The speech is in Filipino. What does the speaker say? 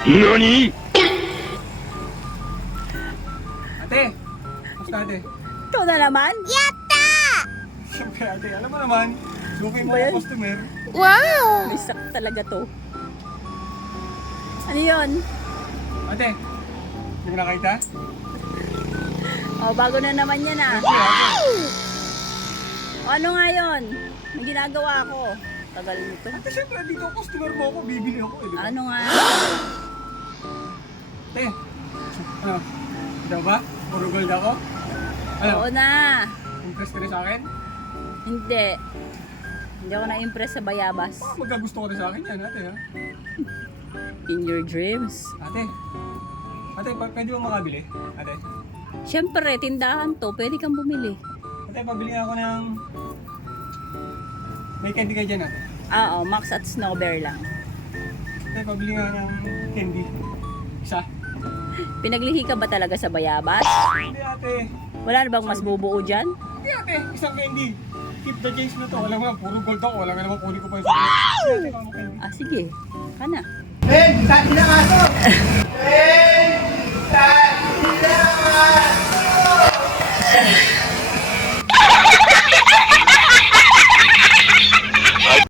NANI?! Ate! Basta ate. Ikaw na naman? Siyempre ate, alam mo naman, suki mo Ba yan? ang customer. May sak talaga to. Ano yun? Ate, hindi mo nakita? Oh, bago na naman yan ah. Siyempre ate. O, ano nga yun? May ginagawa ako. Tagal nito. Ate, siyempre dito ang customer mo ako, bibili ako eh. Di ba? Ano nga? Ate, ano? Ito ba? Puro gold ako? Ano? Oo na. Impress ka rin sa akin? Hindi. Hindi ako na-impress sa bayabas. Baka magkagusto ko rin sa akin yan ate ha? In your dreams. Ate, pwede mo makabili? Ate, Siyempre, tindahan to. Pwede kang bumili. pabili ako ng... May candy ka dyan ate? Oo, Max at Snow Bear lang. Ate, pabili nga ng candy. Isa? Pinaglihi ka ba talaga sa bayabas? Hindi ate. Wala na bang mas bubuo dyan? Hindi ate, isang candy. Keep the change na to. Alam mo lang, puro gold ako. Wala nga naman kunin ko pa yung sa candy. Ate, pang candy. Ah, sige. Kana. Hey! Saan sila kaso? Hey!